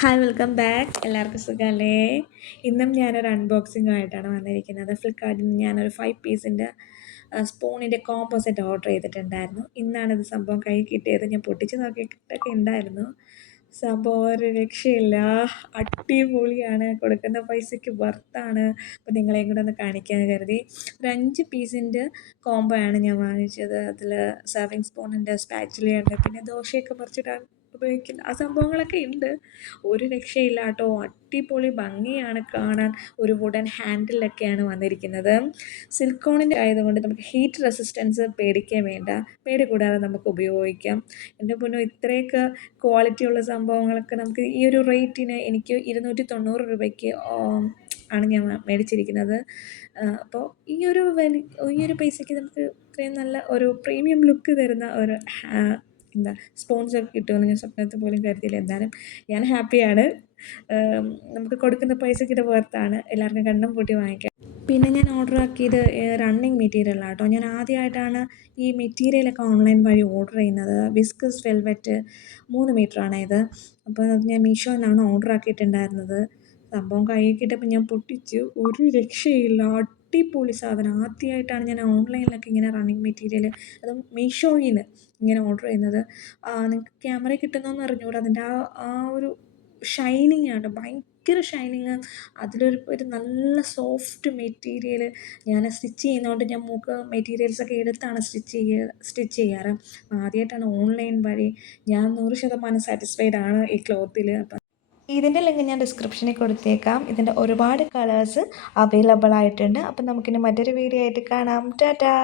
Hi welcome back. എല്ലാവർക്കും സുഖമല്ലേ? ഇന്നും ഞാനൊരു അൺബോക്സിങ്ങുമായിട്ടാണ് വന്നിരിക്കുന്നത്. ഫ്ലിപ്കാർട്ടിൽ നിന്ന് ഞാനൊരു 5 പീസിൻ്റെ സ്പൂണിൻ്റെ കോംബോ സെറ്റ് ഓർഡർ ചെയ്തിട്ടുണ്ടായിരുന്നു. ഇന്നാണിത് സംഭവം കയ്യിൽ കിട്ടിയത്. ഞാൻ പൊട്ടിച്ച് നോക്കിയിട്ടൊക്കെ ഉണ്ടായിരുന്നു. സംഭവം ഒരു രക്ഷയില്ല, അടിപൊളിയാണ്, കൊടുക്കുന്ന പൈസയ്ക്ക് വർത്താണ്. അപ്പോൾ നിങ്ങളെയും കൂടെ ഒന്ന് കാണിക്കാൻ കരുതി. ഒരു 5 പീസിൻ്റെ കോംബോ ആണ് ഞാൻ വാങ്ങിച്ചത്. അതിൽ സർവിങ് സ്പൂണുണ്ട്, സ്പാച്ചുലയുണ്ട്, പിന്നെ ദോശയൊക്കെ പറിച്ചിടാൻ ഉപയോഗിക്കുന്ന ആ സംഭവങ്ങളൊക്കെ ഉണ്ട്. ഒരു രക്ഷയില്ല കേട്ടോ, അടിപൊളി ഭംഗിയാണ് കാണാൻ. ഒരു വുഡൻ ഹാൻഡിലൊക്കെയാണ് വന്നിരിക്കുന്നത്. സിലിക്കോണിൻ്റെ ആയതുകൊണ്ട് നമുക്ക് ഹീറ്റ് റെസിസ്റ്റൻസ് പേടിക്കാൻ വേണ്ട, പേടി കൂടാതെ നമുക്ക് ഉപയോഗിക്കാം. എൻ്റെ പൊന്നോ, ഇത്രയൊക്കെ ക്വാളിറ്റിയുള്ള സംഭവങ്ങളൊക്കെ നമുക്ക് ഈ ഒരു റേറ്റിന് എനിക്ക് 290 രൂപയ്ക്ക് ആണ് ഞാൻ മേടിച്ചിരിക്കുന്നത്. അപ്പോൾ ഈ ഒരു പൈസയ്ക്ക് നമുക്ക് ഇത്രയും നല്ല ഒരു പ്രീമിയം ലുക്ക് തരുന്ന ഒരു എന്താ സ്പോൺസർ കിട്ടുമെന്ന് ഞാൻ സ്വപ്നത്തിൽ പോലും കരുതിയില്ല. എന്തായാലും ഞാൻ ഹാപ്പിയാണ്. നമുക്ക് കൊടുക്കുന്ന പൈസയ്ക്ക് ഇത് വർത്താണ്. എല്ലാവർക്കും കണ്ണും പൂട്ടി വാങ്ങിക്കാം. പിന്നെ ഞാൻ ഓർഡർ ആക്കിയത് റണ്ണിങ് മെറ്റീരിയലാണ് കേട്ടോ. ഞാൻ ആദ്യമായിട്ടാണ് ഈ മെറ്റീരിയലൊക്കെ ഓൺലൈൻ വഴി ഓർഡർ ചെയ്യുന്നത്. വിസ്കസ് വെൽവെറ്റ് 3 മീറ്ററാണ് ഇത്. അപ്പോൾ ഞാൻ മീഷോയിലാണ് ഓർഡർ ആക്കിയിട്ടുണ്ടായിരുന്നത്. സംഭവം കയ്യിൽ കിട്ടിയപ്പോൾ ഞാൻ പൊട്ടിച്ചു. ഒരു രക്ഷയില്ല, അടിപൊളി സാധനം. ആദ്യമായിട്ടാണ് ഞാൻ ഓൺലൈനിലൊക്കെ ഇങ്ങനെ റണ്ണിങ് മെറ്റീരിയൽ, അതും മീഷോയിൽ നിന്ന് ഇങ്ങനെ ഓർഡർ ചെയ്യുന്നത്. നിങ്ങൾക്ക് ക്യാമറ കിട്ടുന്നോന്ന് അറിഞ്ഞുകൂടാ, അതിൻ്റെ ആ ഒരു ഷൈനിങ് ആണ്, ഭയങ്കര ഷൈനിങ്. ഒരു നല്ല സോഫ്റ്റ് മെറ്റീരിയൽ. ഞാൻ സ്റ്റിച്ച് ചെയ്യുന്നതുകൊണ്ട് ഞാൻ മെറ്റീരിയൽസൊക്കെ എടുത്താണ് സ്റ്റിച്ച് ചെയ്യാറ്. ആദ്യമായിട്ടാണ് ഓൺലൈൻ വഴി. ഞാൻ 100% സാറ്റിസ്ഫൈഡ് ആണ് ഈ ക്ലോത്തിൽ. അപ്പം ഇതിൻ്റെ ലിങ്ക് ഞാൻ ഡിസ്ക്രിപ്ഷനിൽ കൊടുത്തേക്കാം. ഇതിൻ്റെ ഒരുപാട് കളേഴ്സ് അവൈലബിൾ ആയിട്ടുണ്ട്. അപ്പം നമുക്കിനി മറ്റൊരു വീഡിയോ ആയിട്ട് കാണാം. ടാറ്റാ.